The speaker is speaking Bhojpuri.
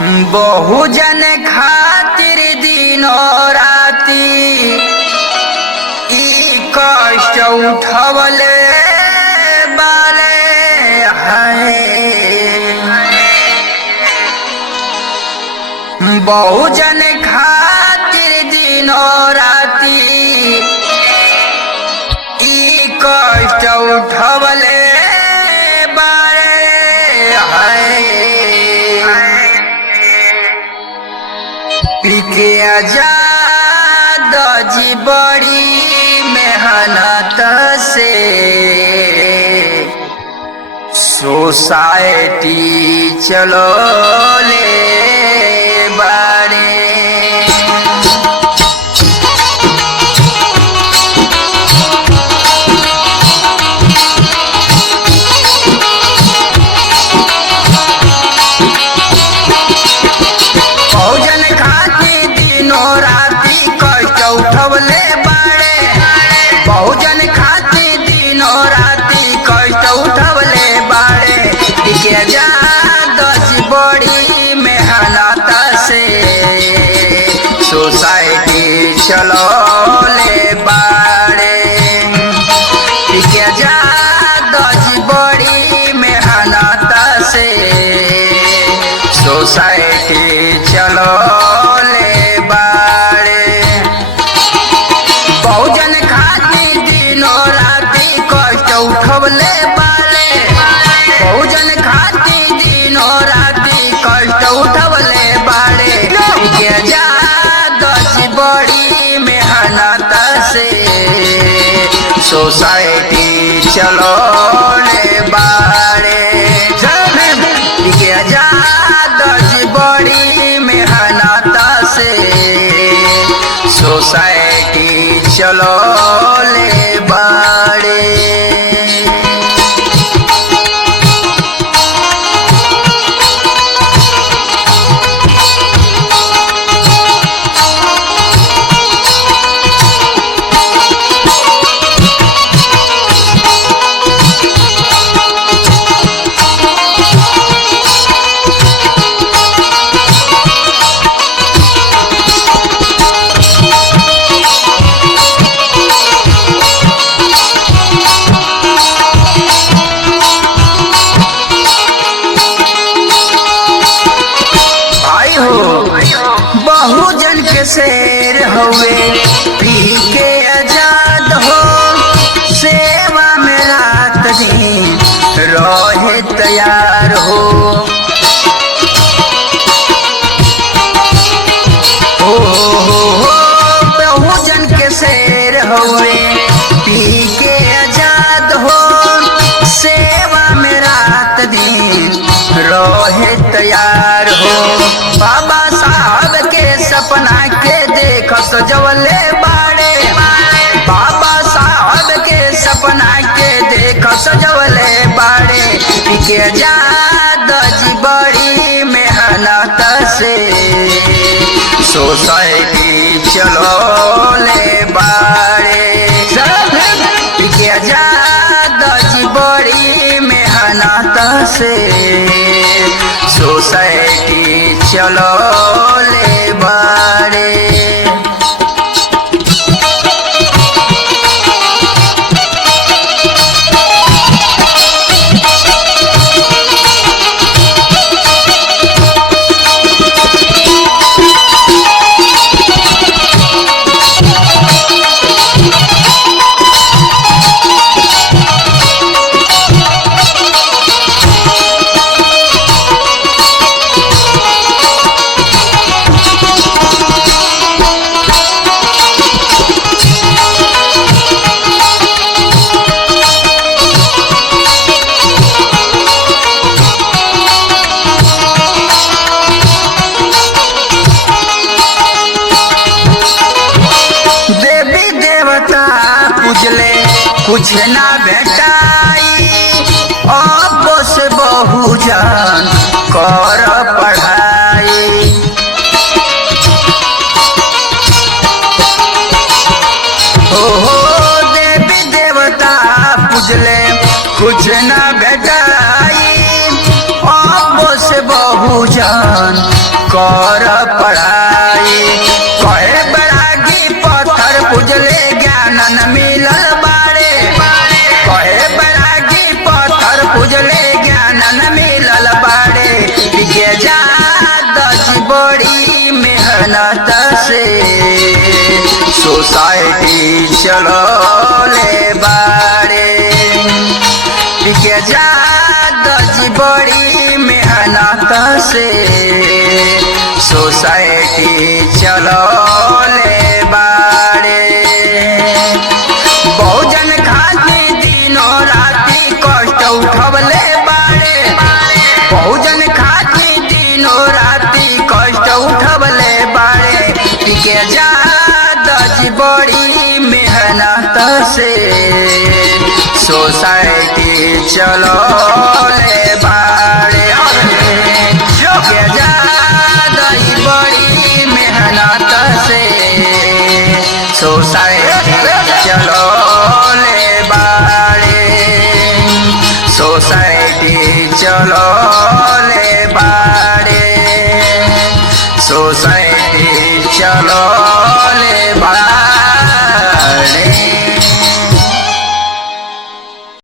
बहुजन खातिर दिनों राती ई कष्ट उठवले बाले हैं। बहुजन खातिर दिनों राती ई कष्ट उठवले बाले हैं। पीके आजाद जी बड़ी मेहनत से सोसाइटी चलो ले बारे। बड़ी मेहनत से सोसाइटी चलो ले बाड़े। बड़ी मेहनत से सोसाइटी चलो ले बाड़े। बहुजन खातिर दिनों राती कष्ट उठवले बाड़े। बहुजन खातिर दिनों राती कष्ट उठवले बाड़े। बड़ी मेहनत से सोसाइटी चलो ले बाड़े। बड़ी मेहनत से सोसाइटी चलो ले बाड़े। बहुजन के शेर हुए पी के आजाद हो। सेवा में रात दिन रहे तैयार हो। बहुजन के शेर हुए पी के आजाद हो। सेवा में रात दिन रहे तैयार हो। बाबा साहब के सपना के देख सजवले बाड़े। बाबा साहब के सपना के देख सजवले बाड़े। पीके आजाद जी बड़ी मेहनत से सोसाइटी चलो ले बाड़े। पीके आजाद जी बड़ी मेहनत से सोसाइटी चलो ले बाड़े। कुछ ना भेटाई अब से बहुजन कर पढ़ाई। देवी देवता पूजले कुछ न भेटाई अब से बहुजन कर पढ़ाई। कहे बैरागी पत्थर पूजले ज्ञान न मिलल बाड़े। कहे बैरागी पत्थर पूजले ज्ञान न मिलल बाड़े। टिके जादज बड़ी मेहनत से सोसाइटी चलले बाड़े। टिके जादज बड़ी मेहनत से सोसाइटी चलले बाड़े। बहुजन खातिर दिनों राति कष्ट उठवले बाड़े। बहुजन खातिर दिनों राति कष्ट उठवले बाड़े। टिके जादज बड़ी मेहनत से सोसाइटी चलले बाड़े। टिके जादज बड़ी मेहनत से सोसाइटी चलले बाड़े। सोसाइटी चलले बाड़े। सोसाइटी चलले बाड़े।